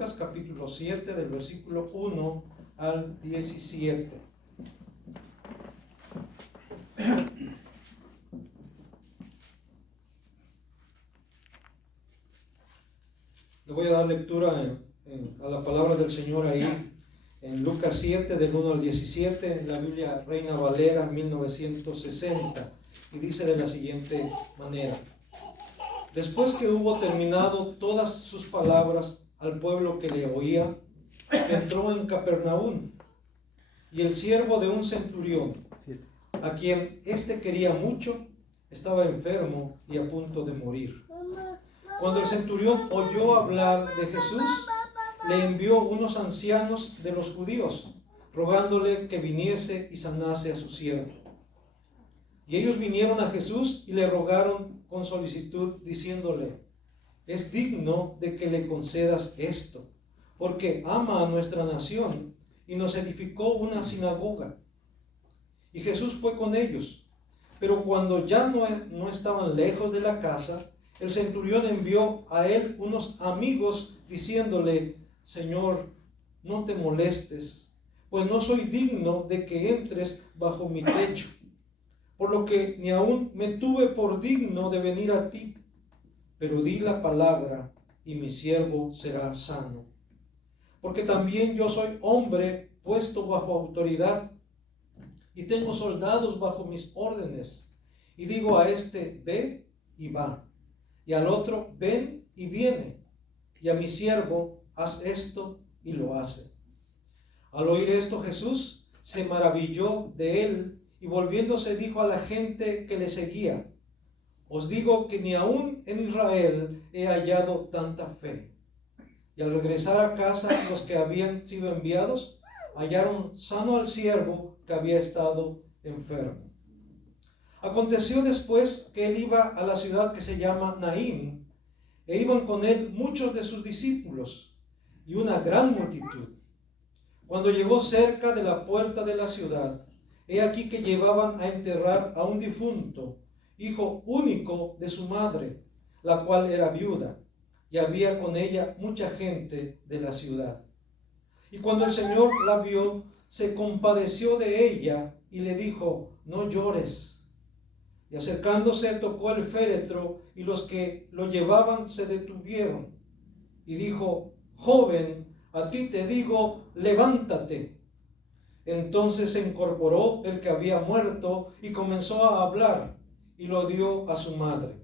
Lucas capítulo 7 del versículo 1 al 17. Le voy a dar lectura a la palabra del Señor ahí en Lucas 7 del 1 al 17 en la Biblia Reina Valera 1960, y dice de la siguiente manera: después que hubo terminado todas sus palabras al pueblo que le oía, entró en Capernaum, y el siervo de un centurión, a quien éste quería mucho, estaba enfermo y a punto de morir. Cuando el centurión oyó hablar de Jesús, le envió unos ancianos de los judíos, rogándole que viniese y sanase a su siervo. Y ellos vinieron a Jesús y le rogaron con solicitud, diciéndole: es digno de que le concedas esto, porque ama a nuestra nación y nos edificó una sinagoga. Y Jesús fue con ellos. Pero cuando ya no estaban lejos de la casa, el centurión envió a él unos amigos diciéndole: Señor, no te molestes, pues no soy digno de que entres bajo mi techo, por lo que ni aún me tuve por digno de venir a ti. Pero di la palabra y mi siervo será sano. Porque también yo soy hombre puesto bajo autoridad y tengo soldados bajo mis órdenes. Y digo a este: ve y va, y al otro: ven y viene, y a mi siervo: haz esto, y lo hace. Al oír esto, Jesús se maravilló de él, y volviéndose dijo a la gente que le seguía: os digo que ni aún en Israel he hallado tanta fe. Y al regresar a casa, los que habían sido enviados hallaron sano al siervo que había estado enfermo. Aconteció después que él iba a la ciudad que se llama Naín, e iban con él muchos de sus discípulos y una gran multitud. Cuando llegó cerca de la puerta de la ciudad, he aquí que llevaban a enterrar a un difunto, hijo único de su madre, la cual era viuda, y había con ella mucha gente de la ciudad. Y cuando el Señor la vio, se compadeció de ella y le dijo: no llores. Y acercándose tocó el féretro, y los que lo llevaban se detuvieron. Y dijo: joven, a ti te digo, levántate. Entonces se incorporó el que había muerto y comenzó a hablar, y lo dio a su madre.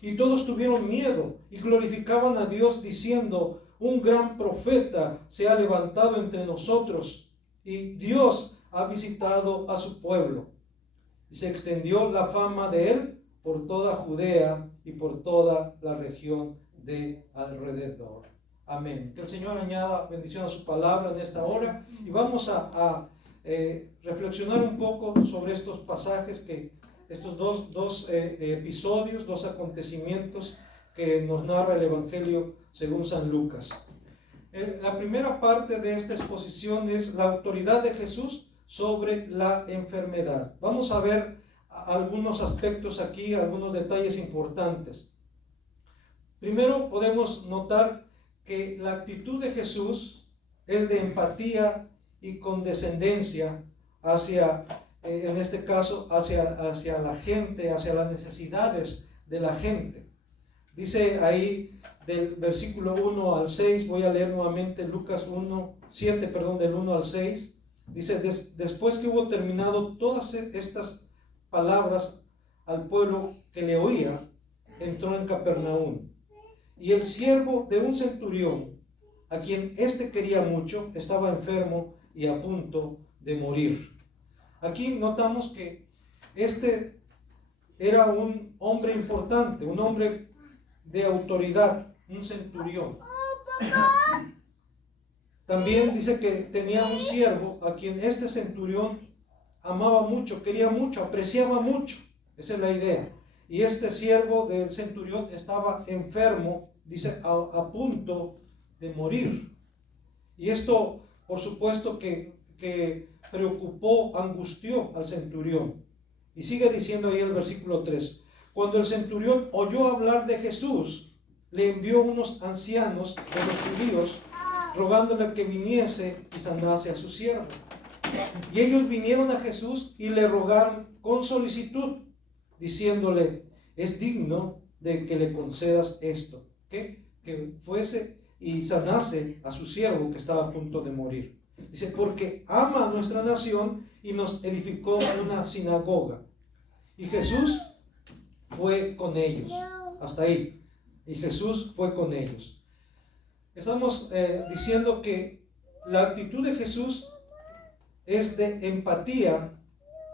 Y todos tuvieron miedo y glorificaban a Dios diciendo: un gran profeta se ha levantado entre nosotros, y Dios ha visitado a su pueblo. Y se extendió la fama de él por toda Judea y por toda la región de alrededor. Amén. Que el Señor añada bendición a su palabra en esta hora, y vamos a reflexionar un poco sobre estos pasajes, estos dos episodios, dos acontecimientos que nos narra el Evangelio según San Lucas. La primera parte de esta exposición es la autoridad de Jesús sobre la enfermedad. Vamos a ver algunos aspectos aquí, algunos detalles importantes. Primero podemos notar que la actitud de Jesús es de empatía y condescendencia hacia, en este caso, hacia la gente, hacia las necesidades de la gente. Dice ahí del versículo 1 al 6, voy a leer nuevamente Lucas 7, del 1 al 6. Dice: después que hubo terminado todas estas palabras al pueblo que le oía, entró en Capernaum. Y el siervo de un centurión, a quien éste quería mucho, estaba enfermo y a punto de morir. Aquí notamos que este era un hombre importante, un hombre de autoridad, un centurión. También dice que tenía un siervo a quien este centurión amaba mucho, quería mucho, apreciaba mucho. Esa es la idea. Y este siervo del centurión estaba enfermo, dice, a punto de morir. Y esto, por supuesto, que preocupó, angustió al centurión. Y sigue diciendo ahí el versículo 3. Cuando el centurión oyó hablar de Jesús, le envió unos ancianos de los judíos, rogándole que viniese y sanase a su siervo. Y ellos vinieron a Jesús y le rogaron con solicitud, diciéndole, es digno de que le concedas esto, que fuese y sanase a su siervo que estaba a punto de morir. Dice, porque ama a nuestra nación y nos edificó una sinagoga. Y Jesús fue con ellos. Hasta ahí. Y Jesús fue con ellos. Estamos diciendo que la actitud de Jesús es de empatía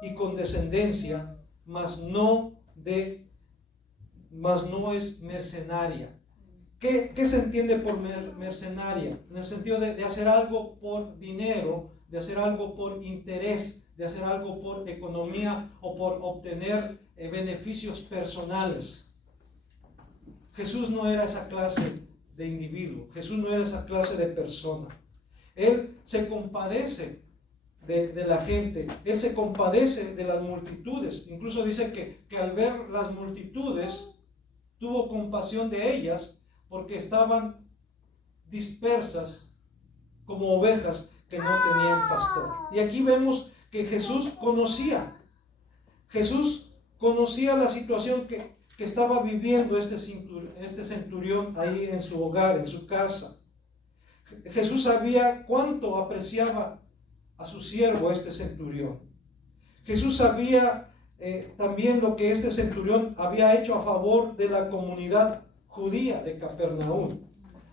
y condescendencia, mas no es mercenaria. ¿Qué se entiende por mercenaria? En el sentido de hacer algo por dinero, de hacer algo por interés, de hacer algo por economía o por obtener beneficios personales. Jesús no era esa clase de individuo. Jesús no era esa clase de persona. Él se compadece de la gente. Él se compadece de las multitudes. Incluso dice que al ver las multitudes, tuvo compasión de ellas porque estaban dispersas como ovejas que no tenían pastor. Y aquí vemos que Jesús conocía la situación que estaba viviendo este centurión ahí en su hogar, en su casa. Jesús sabía cuánto apreciaba a su siervo este centurión. Jesús sabía también lo que este centurión había hecho a favor de la comunidad judía de Capernaum.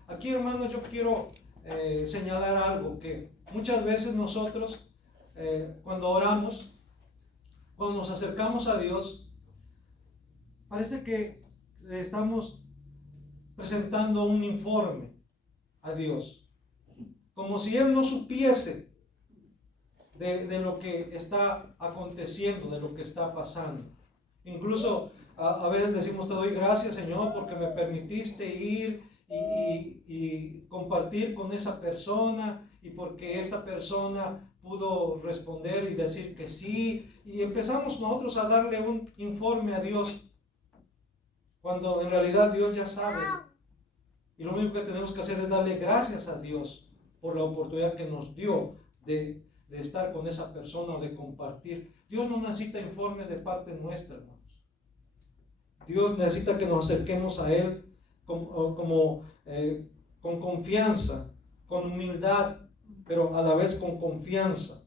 Aquí, hermanos, yo quiero señalar algo, que muchas veces nosotros cuando oramos, cuando nos acercamos a Dios, parece que le estamos presentando un informe a Dios, como si Él no supiese de lo que está aconteciendo, de lo que está pasando. Incluso a veces decimos, te doy gracias, Señor, porque me permitiste ir y compartir con esa persona, y porque esta persona pudo responder y decir que sí, y empezamos nosotros a darle un informe a Dios, cuando en realidad Dios ya sabe, y lo único que tenemos que hacer es darle gracias a Dios por la oportunidad que nos dio de estar con esa persona, de compartir. Dios no necesita informes de parte nuestra, hermanos. Dios necesita que nos acerquemos a Él con confianza, con humildad, pero a la vez con confianza.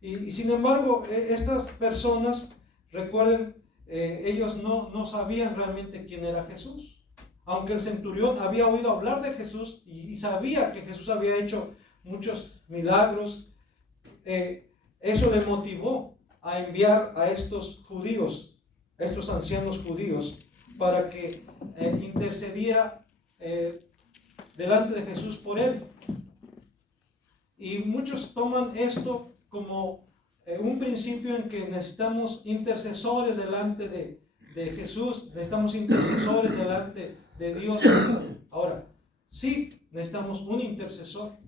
Y sin embargo, estas personas, recuerden, ellos no sabían realmente quién era Jesús. Aunque el centurión había oído hablar de Jesús y sabía que Jesús había hecho muchos milagros, eso le motivó a enviar a estos judíos, a estos ancianos judíos, para que intercediera delante de Jesús por él. Y muchos toman esto como un principio en que necesitamos intercesores delante de Jesús, necesitamos intercesores delante de Dios. Ahora, sí necesitamos un intercesor,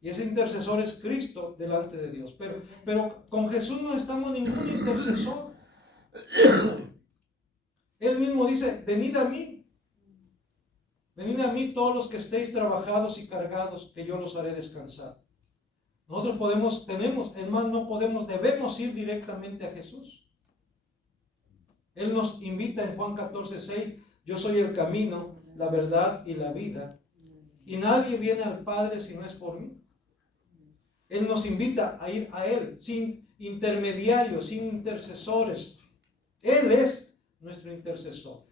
y ese intercesor es Cristo delante de Dios, pero con Jesús no necesitamos ningún intercesor. Él mismo dice, venid a mí todos los que estéis trabajados y cargados, que yo los haré descansar. Nosotros debemos ir directamente a Jesús. Él nos invita en Juan 14:6, yo soy el camino, la verdad y la vida, y nadie viene al Padre si no es por mí. Él nos invita a ir a Él, sin intermediarios, sin intercesores. Él es nuestro intercesor.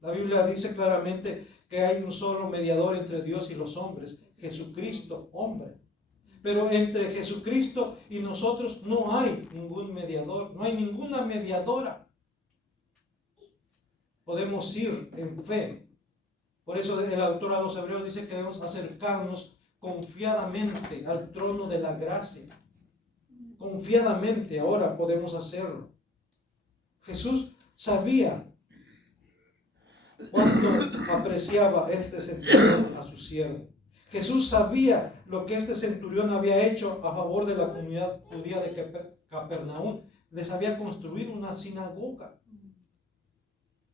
La Biblia dice claramente que hay un solo mediador entre Dios y los hombres, Jesucristo, hombre. Pero entre Jesucristo y nosotros no hay ningún mediador, no hay ninguna mediadora. Podemos ir en fe. Por eso el autor a los Hebreos dice que debemos acercarnos confiadamente al trono de la gracia. Confiadamente ahora podemos hacerlo. Jesús sabía cuánto apreciaba este centurión a su siervo. Jesús sabía lo que este centurión había hecho a favor de la comunidad judía de Capernaum. Les había construido una sinagoga.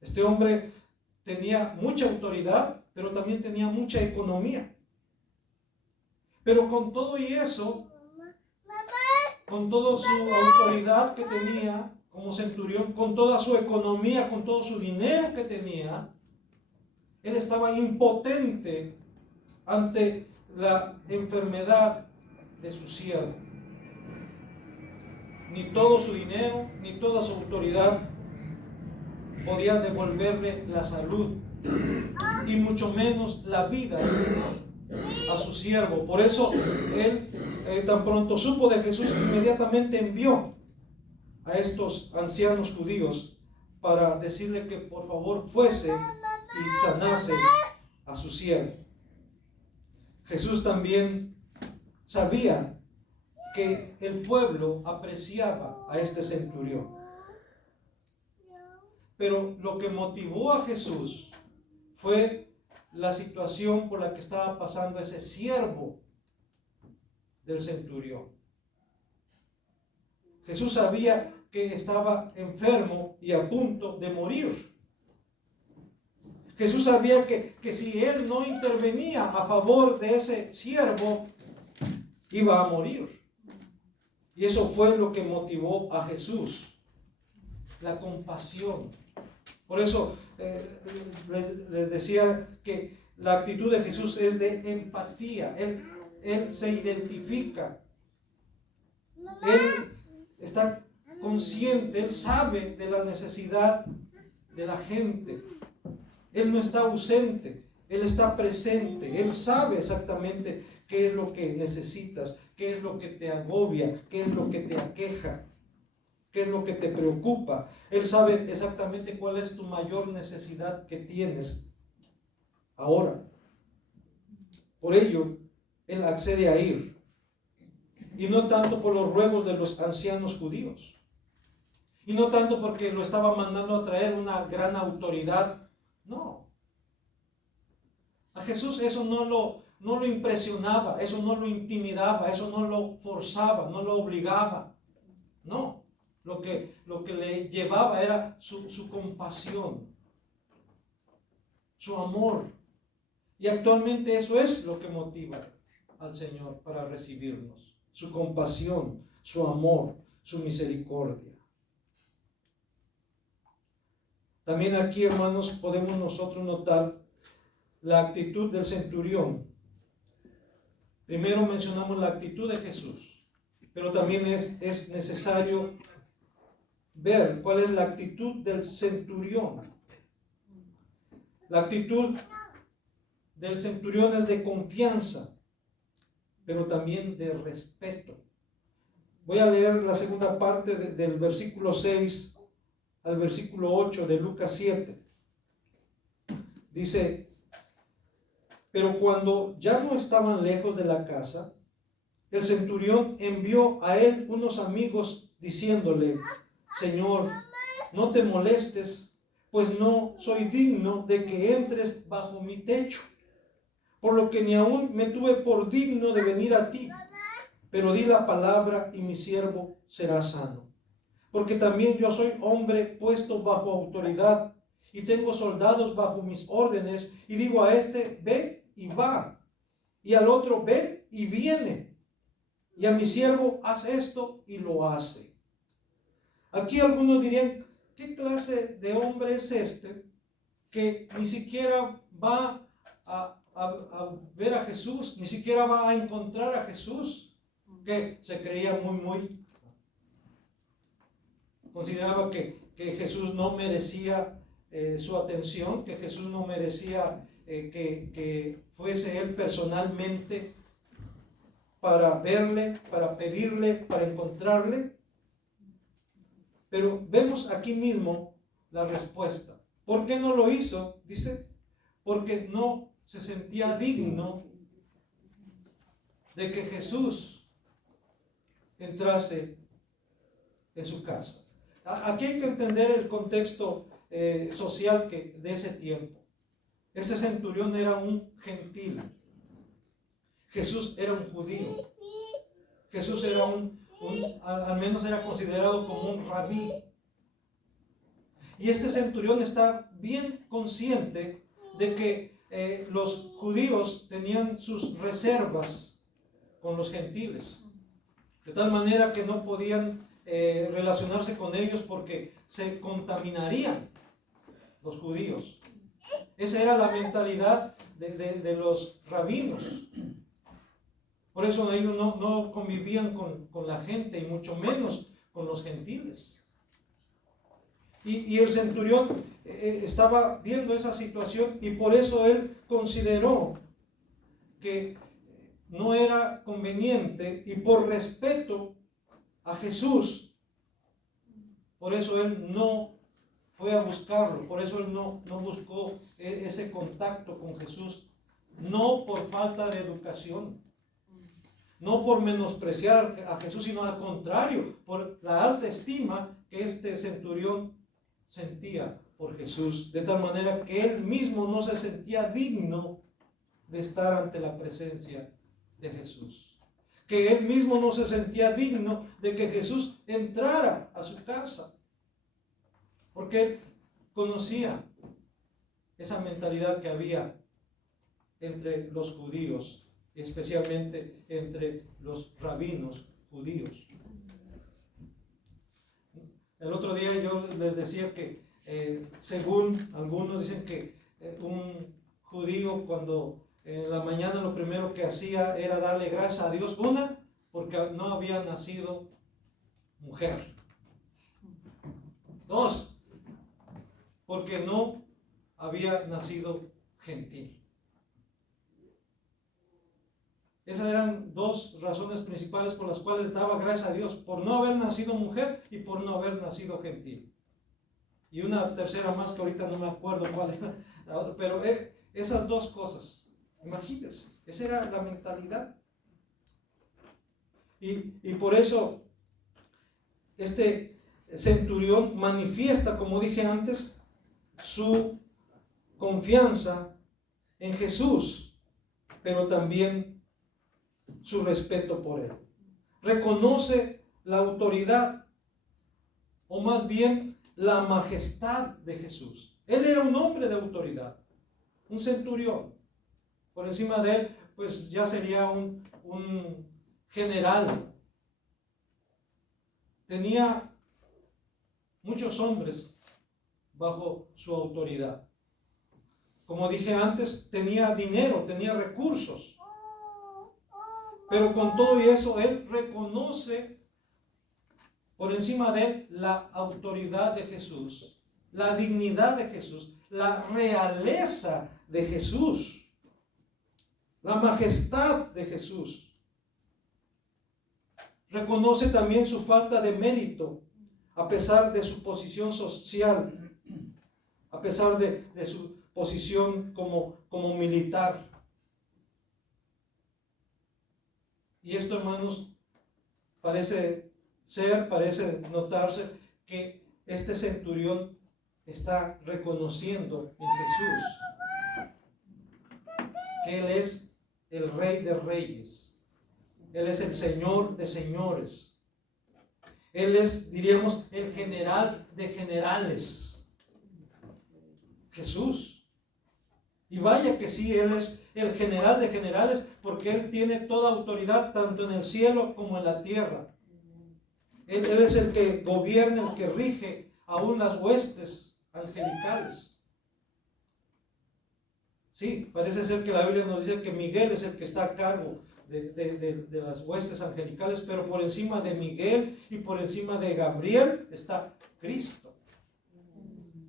Este hombre tenía mucha autoridad, pero también tenía mucha economía. Pero con todo y eso, con toda su autoridad que tenía como centurión, con toda su economía, con todo su dinero que tenía, él estaba impotente ante la enfermedad de su siervo. Ni todo su dinero, ni toda su autoridad podía devolverle la salud, y mucho menos la vida a su siervo. Por eso él, tan pronto supo de Jesús, inmediatamente envió a estos ancianos judíos para decirle que por favor fuese y sanase a su siervo. Jesús también sabía que el pueblo apreciaba a este centurión. Pero lo que motivó a Jesús fue la situación por la que estaba pasando ese siervo del centurión. Jesús sabía que estaba enfermo y a punto de morir. Jesús sabía que si él no intervenía a favor de ese siervo, iba a morir. Y eso fue lo que motivó a Jesús, la compasión. Por eso les decía que la actitud de Jesús es de empatía. Él se identifica. Él está consciente, él sabe de la necesidad de la gente. Él no está ausente, él está presente. Él sabe exactamente qué es lo que necesitas, qué es lo que te agobia, qué es lo que te aqueja, qué es lo que te preocupa. Él sabe exactamente cuál es tu mayor necesidad que tienes ahora. Por ello, él accede a ir. Y no tanto por los ruegos de los ancianos judíos. Y no tanto porque lo estaba mandando a traer una gran autoridad. No. A Jesús eso no lo impresionaba, eso no lo intimidaba, eso no lo forzaba, no lo obligaba. No. Lo que le llevaba era su compasión, su amor. Y actualmente eso es lo que motiva al Señor para recibirnos. Su compasión, su amor, su misericordia. También aquí, hermanos, podemos nosotros notar la actitud del centurión. Primero mencionamos la actitud de Jesús, pero también es necesario ver cuál es la actitud del centurión. La actitud del centurión es de confianza, pero también de respeto. Voy a leer la segunda parte del versículo 6 al versículo 8 de Lucas 7. Dice: pero cuando ya no estaban lejos de la casa, el centurión envió a él unos amigos diciéndole: Señor, no te molestes, pues no soy digno de que entres bajo mi techo, por lo que ni aún me tuve por digno de venir a ti, pero di la palabra y mi siervo será sano. Porque también yo soy hombre puesto bajo autoridad y tengo soldados bajo mis órdenes, y digo a este: ve y va, y al otro: ve y viene, y a mi siervo: haz esto, y lo hace. Aquí algunos dirían: ¿qué clase de hombre es este que ni siquiera va a ver a Jesús, ni siquiera va a encontrar a Jesús? Que se creía muy consideraba que Jesús no merecía su atención, que Jesús no merecía que fuese él personalmente para verle, para pedirle, para encontrarle. Pero vemos aquí mismo la respuesta. ¿Por qué no lo hizo? Dice: porque no se sentía digno de que Jesús entrase en su casa. Aquí hay que entender el contexto social de ese tiempo. Ese centurión era un gentil. Jesús era un judío. Jesús era al menos era considerado como un rabí. Y este centurión está bien consciente de que los judíos tenían sus reservas con los gentiles, de tal manera que no podían relacionarse con ellos porque se contaminarían los judíos. Esa era la mentalidad de los rabinos. Por eso ellos no convivían con la gente y mucho menos con los gentiles. Y el centurión estaba viendo esa situación y por eso él consideró que no era conveniente, y por respeto a Jesús, por eso él no fue a buscarlo, por eso él no buscó ese contacto con Jesús, no por falta de educación, no por menospreciar a Jesús, sino al contrario, por la alta estima que este centurión sentía por Jesús, de tal manera que él mismo no se sentía digno de estar ante la presencia de Jesús, que él mismo no se sentía digno de que Jesús entrara a su casa, porque él conocía esa mentalidad que había entre los judíos, especialmente entre los rabinos judíos. El otro día yo les decía que según algunos dicen que un judío cuando en la mañana lo primero que hacía era darle gracias a Dios, una, porque no había nacido mujer; dos, porque no había nacido gentil. Esas eran dos razones principales por las cuales daba gracias a Dios: por no haber nacido mujer y por no haber nacido gentil. Y una tercera más que ahorita no me acuerdo cuál era, pero esas dos cosas, imagínense, esa era la mentalidad. Y por eso este centurión manifiesta, como dije antes, su confianza en Jesús, pero también su respeto por él. Reconoce la autoridad, o más bien la majestad de Jesús. Él era un hombre de autoridad, un centurión. Por encima de él, pues ya sería un general. Tenía muchos hombres bajo su autoridad. Como dije antes, tenía dinero, tenía recursos. Pero con todo y eso, él reconoce por encima de él la autoridad de Jesús, la dignidad de Jesús, la realeza de Jesús, la majestad de Jesús. Reconoce también su falta de mérito, a pesar de su posición social, a pesar de su posición como militar. Y esto, hermanos, parece notarse que este centurión está reconociendo en Jesús que Él es el Rey de Reyes, Él es el Señor de Señores, Él es, diríamos, el General de Generales, Jesús. Y vaya que sí, Él es el General de Generales, porque Él tiene toda autoridad tanto en el cielo como en la tierra. Él es el que gobierna, el que rige aún las huestes angelicales. Sí, parece ser que la Biblia nos dice que Miguel es el que está a cargo de las huestes angelicales, pero por encima de Miguel y por encima de Gabriel está Cristo.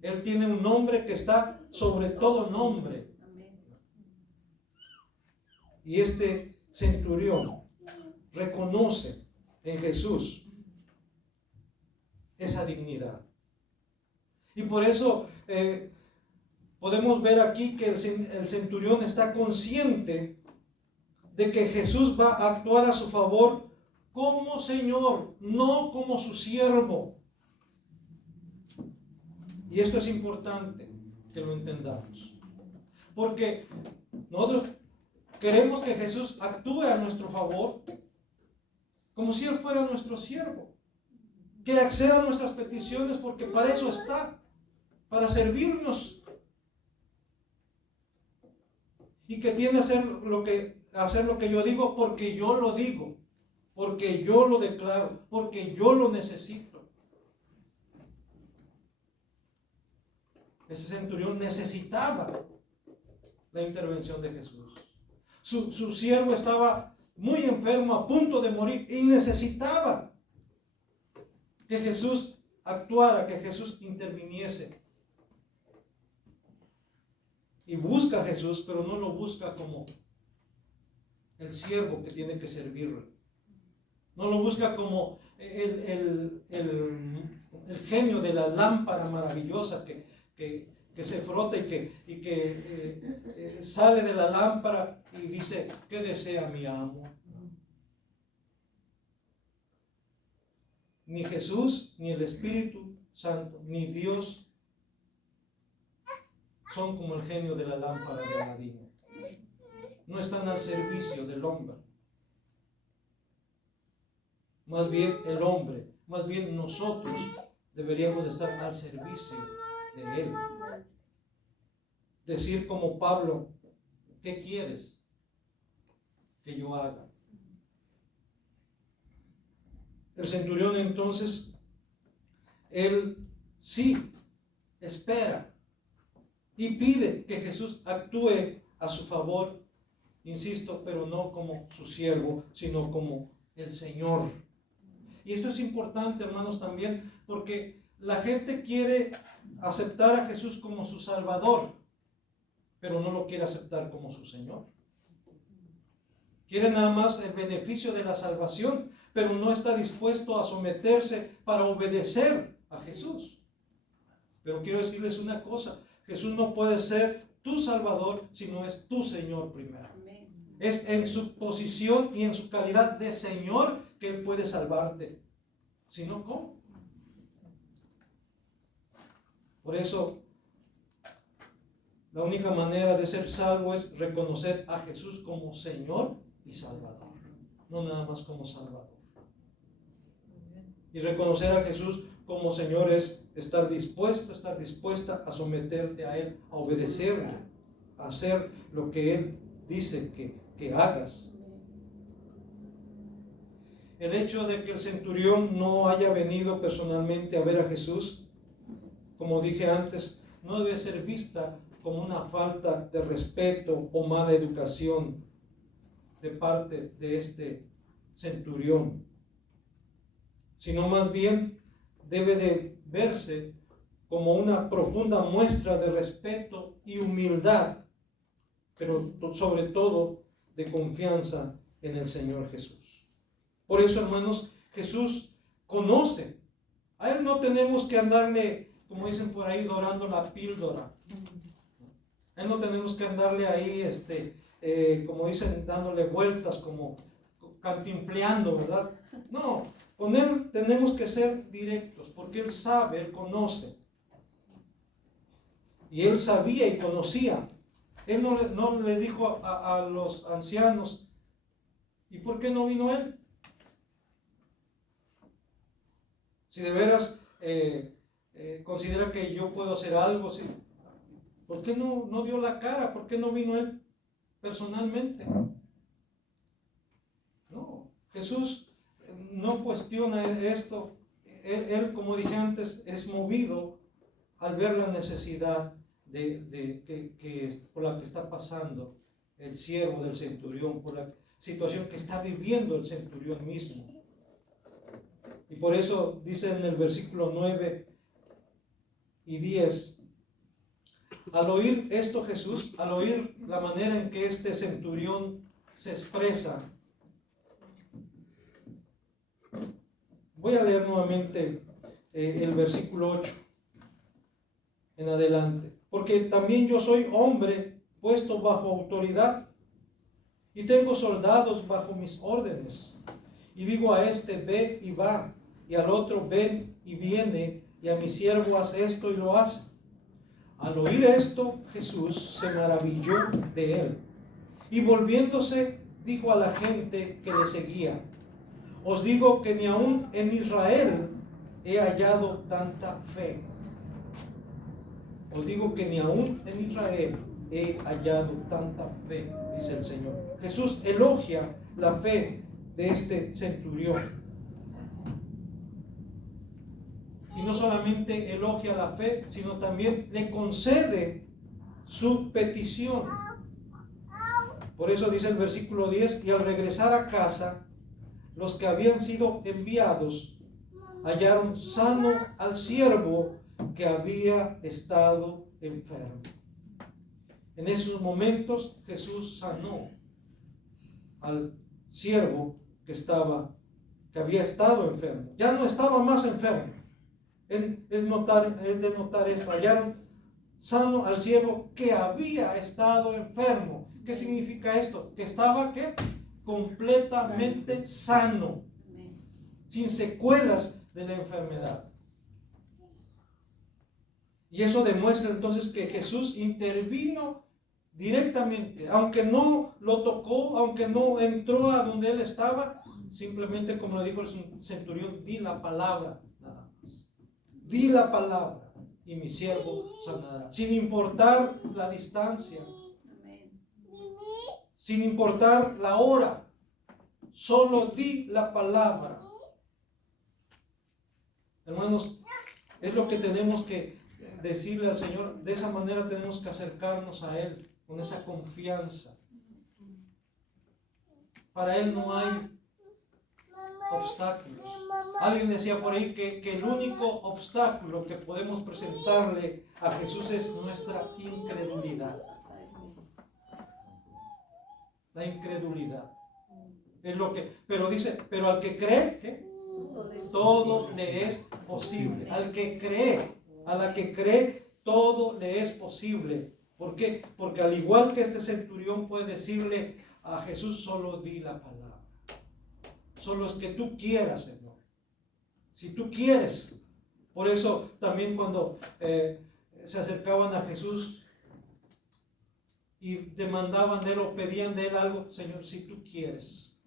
Él tiene un nombre que está sobre todo nombre. Y este centurión reconoce en Jesús esa dignidad. Y por eso podemos ver aquí que el centurión está consciente de que Jesús va a actuar a su favor como Señor, no como su siervo. Y esto es importante que lo entendamos, porque nosotros queremos que Jesús actúe a nuestro favor como si Él fuera nuestro siervo, que acceda a nuestras peticiones, porque para eso está, para servirnos, y que tiende a hacer lo que hacer lo que yo digo porque yo lo digo, porque yo lo declaro, porque yo lo necesito. Ese centurión necesitaba la intervención de Jesús. Su siervo estaba muy enfermo, a punto de morir, y necesitaba que Jesús actuara, que Jesús interviniese. Y busca a Jesús, pero no lo busca como el siervo que tiene que servirle. No lo busca como el genio de la lámpara maravillosa que se frota y que sale de la lámpara y dice, ¿qué desea mi amo? Ni Jesús, ni el Espíritu Santo, ni Dios son como el genio de la lámpara de Aladino. No están al servicio del hombre. Más bien el hombre, más bien nosotros deberíamos estar al servicio de Él. Decir como Pablo, ¿qué quieres que yo haga? El centurión entonces, él sí espera y pide que Jesús actúe a su favor, insisto, pero no como su siervo, sino como el Señor. Y esto es importante, hermanos, también, porque la gente quiere aceptar a Jesús como su Salvador, pero no lo quiere aceptar como su Señor. Quiere nada más el beneficio de la salvación, pero no está dispuesto a someterse para obedecer a Jesús. Pero quiero decirles una cosa, Jesús no puede ser tu Salvador si no es tu Señor primero. Es en su posición y en su calidad de Señor que Él puede salvarte. Si no, ¿cómo? Por eso, la única manera de ser salvo es reconocer a Jesús como Señor y Salvador, no nada más como Salvador. Y reconocer a Jesús como Señor es estar dispuesta a someterte a Él, a obedecerle, a hacer lo que Él dice que hagas. El hecho de que el centurión no haya venido personalmente a ver a Jesús, como dije antes, no debe ser vista como una falta de respeto o mala educación de parte de este centurión, sino más bien debe de verse como una profunda muestra de respeto y humildad, pero sobre todo de confianza en el Señor Jesús. Por eso, hermanos, Jesús conoce. A Él no tenemos que andarle, como dicen por ahí, dorando la píldora. A Él no tenemos que andarle ahí, como dicen, dándole vueltas, como cantinfleando, ¿verdad? No, con Él tenemos que ser directos, porque Él sabe, Él conoce. Y Él sabía y conocía. Él no le dijo a los ancianos, ¿y por qué no vino Él? Si de veras considera que yo puedo hacer algo, ¿sí? ¿Por qué no dio la cara? ¿Por qué no vino Él personalmente? No, Jesús no cuestiona esto. Él, como dije antes, es movido al ver la necesidad por la que está pasando el siervo del centurión, por la situación que está viviendo el centurión mismo. Y por eso dice en el versículo 9 y 10, al oír esto Jesús, al oír la manera en que este centurión se expresa, voy a leer nuevamente el versículo 8 en adelante. Porque también yo soy hombre puesto bajo autoridad y tengo soldados bajo mis órdenes. Y digo a este, ve y va, y al otro, ven y viene, y a mi siervo hace esto y lo hace. Al oír esto, Jesús se maravilló de él. Y volviéndose, dijo a la gente que le seguía, os digo que ni aún en Israel he hallado tanta fe. Os digo que ni aún en Israel he hallado tanta fe, dice el Señor. Jesús elogia la fe de este centurión. Y no solamente elogia la fe, sino también le concede su petición. Por eso dice el versículo 10, y al regresar a casa, los que habían sido enviados hallaron sano al siervo que había estado enfermo. En esos momentos Jesús sanó al siervo que había estado enfermo. Ya no estaba más enfermo. Es de notar esto. Hallaron sano al siervo que había estado enfermo. ¿Qué significa esto? Que estaba ¿qué? Completamente sano, sin secuelas de la enfermedad. Y eso demuestra entonces que Jesús intervino directamente, aunque no lo tocó, aunque no entró a donde él estaba, simplemente como lo dijo el centurión, di la palabra, nada más. Di la palabra y mi siervo sanará, sin importar la distancia, sin importar la hora, solo di la palabra. Hermanos, es lo que tenemos que decirle al Señor. De esa manera tenemos que acercarnos a Él, con esa confianza. Para Él no hay obstáculos. Alguien decía por ahí que el único obstáculo que podemos presentarle a Jesús es nuestra incredulidad. La incredulidad. Es lo que, pero dice, pero al que cree, ¿qué? Todo le es posible. Al que cree, a la que cree, todo le es posible. ¿Por qué? Porque al igual que este centurión puede decirle a Jesús, solo di la palabra. Solo es que tú quieras, Señor. Si tú quieres. Por eso también cuando se acercaban a Jesús y demandaban de él o pedían de él algo, Señor, si tú quieres.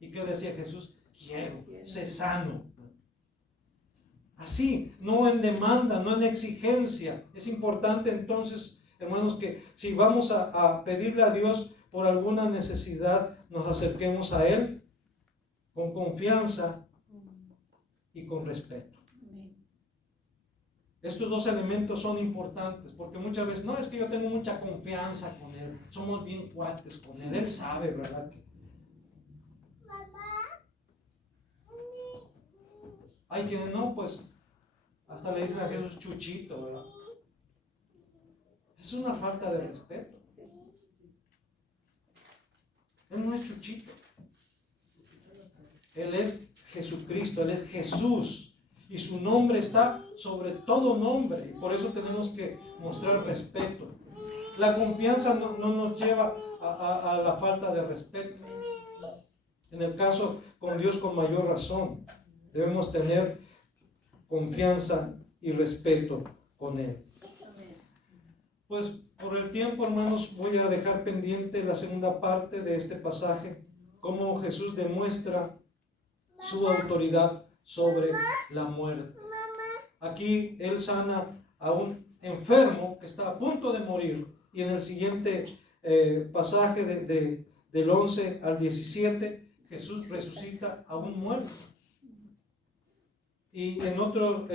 ¿Y qué decía Jesús? Quiero, sé sano. Así, no en demanda, no en exigencia. Es importante entonces, hermanos, que si vamos a pedirle a Dios por alguna necesidad, nos acerquemos a Él con confianza y con respeto. Estos dos elementos son importantes, porque muchas veces, no, es que yo tengo mucha confianza con Él, somos bien cuates con Él, Él sabe, ¿verdad? Hay quienes no, pues, hasta le dicen a Jesús Chuchito, ¿verdad? Es una falta de respeto. Él no es Chuchito. Él es Jesucristo, Él es Jesús. Y su nombre está sobre todo nombre. Y por eso tenemos que mostrar respeto. La confianza no nos lleva a la falta de respeto. En el caso con Dios, con mayor razón, debemos tener confianza y respeto con Él. Pues por el tiempo, hermanos, voy a dejar pendiente la segunda parte de este pasaje, cómo Jesús demuestra su autoridad sobre la muerte. Aquí Él sana a un enfermo que está a punto de morir, y en el siguiente pasaje del 11 al 17, Jesús resucita a un muerto. Y en otro,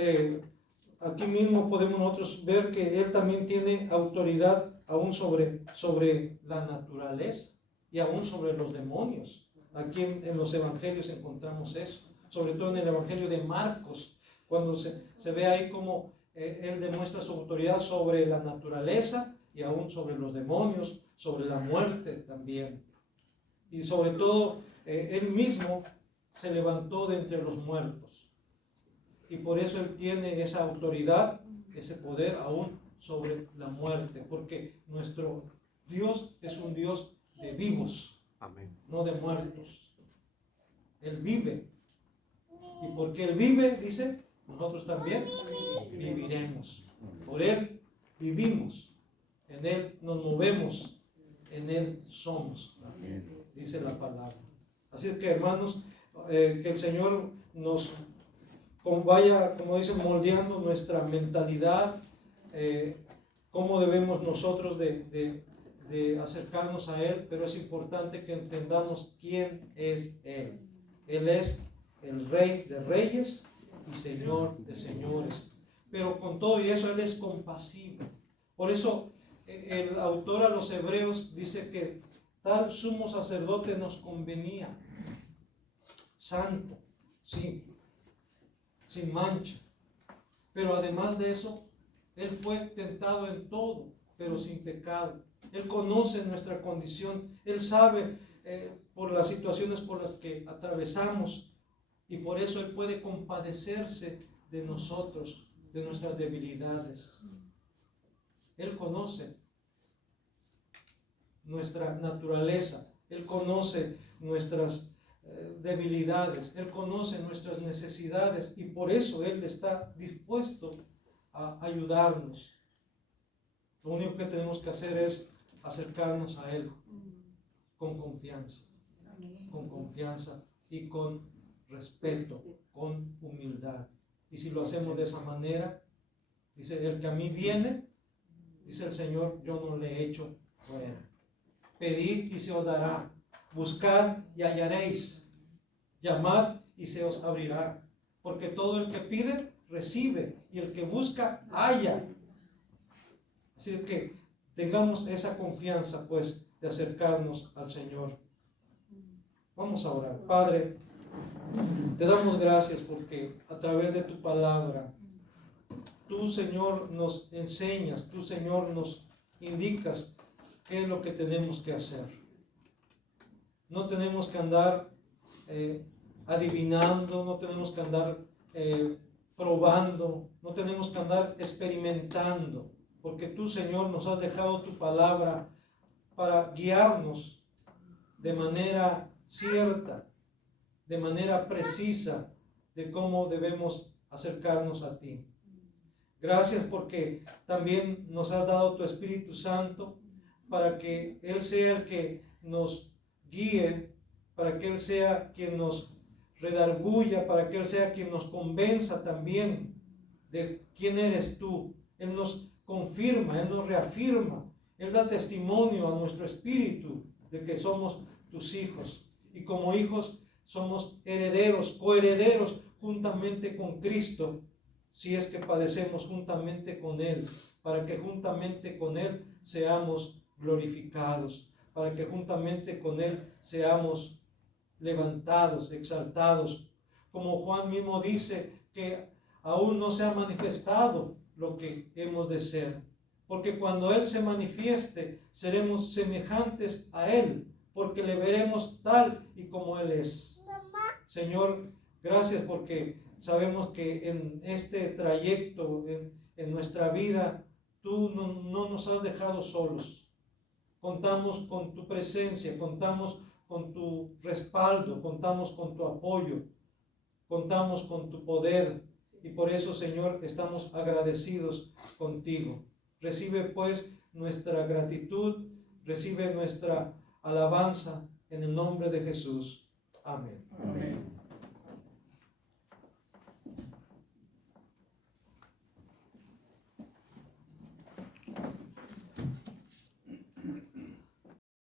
aquí mismo podemos nosotros ver que Él también tiene autoridad aún sobre la naturaleza y aún sobre los demonios. Aquí en los evangelios encontramos eso, sobre todo en el evangelio de Marcos, cuando se ve ahí como Él demuestra su autoridad sobre la naturaleza y aún sobre los demonios, sobre la muerte también. Y sobre todo, Él mismo se levantó de entre los muertos. Y por eso Él tiene esa autoridad, ese poder aún sobre la muerte. Porque nuestro Dios es un Dios de vivos, amén, no de muertos. Él vive. Y porque Él vive, dice, nosotros también viviremos. Por Él vivimos. En Él nos movemos. En Él somos. Amén. Dice la palabra. Así es que, hermanos, que el Señor nos vaya, como dicen, moldeando nuestra mentalidad, cómo debemos nosotros de de acercarnos a Él, pero es importante que entendamos quién es Él. Él es el Rey de Reyes y Señor de Señores. Pero con todo y eso, Él es compasivo. Por eso el autor a los Hebreos dice que tal sumo sacerdote nos convenía. Santo, sí, sin mancha. Pero además de eso, Él fue tentado en todo, pero sin pecado. Él conoce nuestra condición. Él sabe por las situaciones por las que atravesamos. Y por eso Él puede compadecerse de nosotros, de nuestras debilidades. Él conoce nuestra naturaleza. Él conoce nuestras debilidades. Él conoce nuestras necesidades. Y por eso Él está dispuesto a ayudarnos. Lo único que tenemos que hacer es acercarnos a Él con confianza. Con confianza y con respeto, con humildad. Y si lo hacemos de esa manera, dice, el que a mí viene, dice el Señor, yo no le echo fuera. Pedid y se os dará. Buscad y hallaréis. Llamad y se os abrirá. Porque todo el que pide, recibe. Y el que busca, halla. Así que tengamos esa confianza, pues, de acercarnos al Señor. Vamos a orar. Padre, te damos gracias porque a través de tu palabra, tú, Señor, nos enseñas, tú, Señor, nos indicas qué es lo que tenemos que hacer. No tenemos que andar adivinando, no tenemos que andar probando, no tenemos que andar experimentando, porque tú, Señor, nos has dejado tu palabra para guiarnos de manera cierta, de manera precisa, de cómo debemos acercarnos a ti. Gracias porque también nos has dado tu Espíritu Santo para que Él sea el que nos guíe, para que Él sea quien nos redarguya, para que Él sea quien nos convenza también de quién eres tú. Él nos confirma, Él nos reafirma, Él da testimonio a nuestro espíritu de que somos tus hijos. Y como hijos somos herederos, coherederos juntamente con Cristo, si es que padecemos juntamente con Él, para que juntamente con Él seamos glorificados, para que juntamente con Él seamos levantados, exaltados. Como Juan mismo dice que aún no se ha manifestado lo que hemos de ser, porque cuando Él se manifieste, seremos semejantes a Él, porque le veremos tal y como Él es. Señor, gracias porque sabemos que en este trayecto, en nuestra vida, tú no nos has dejado solos. Contamos con tu presencia, contamos con tu respaldo, contamos con tu apoyo, contamos con tu poder. Y por eso, Señor, estamos agradecidos contigo. Recibe pues nuestra gratitud, recibe nuestra alabanza en el nombre de Jesús. Amén.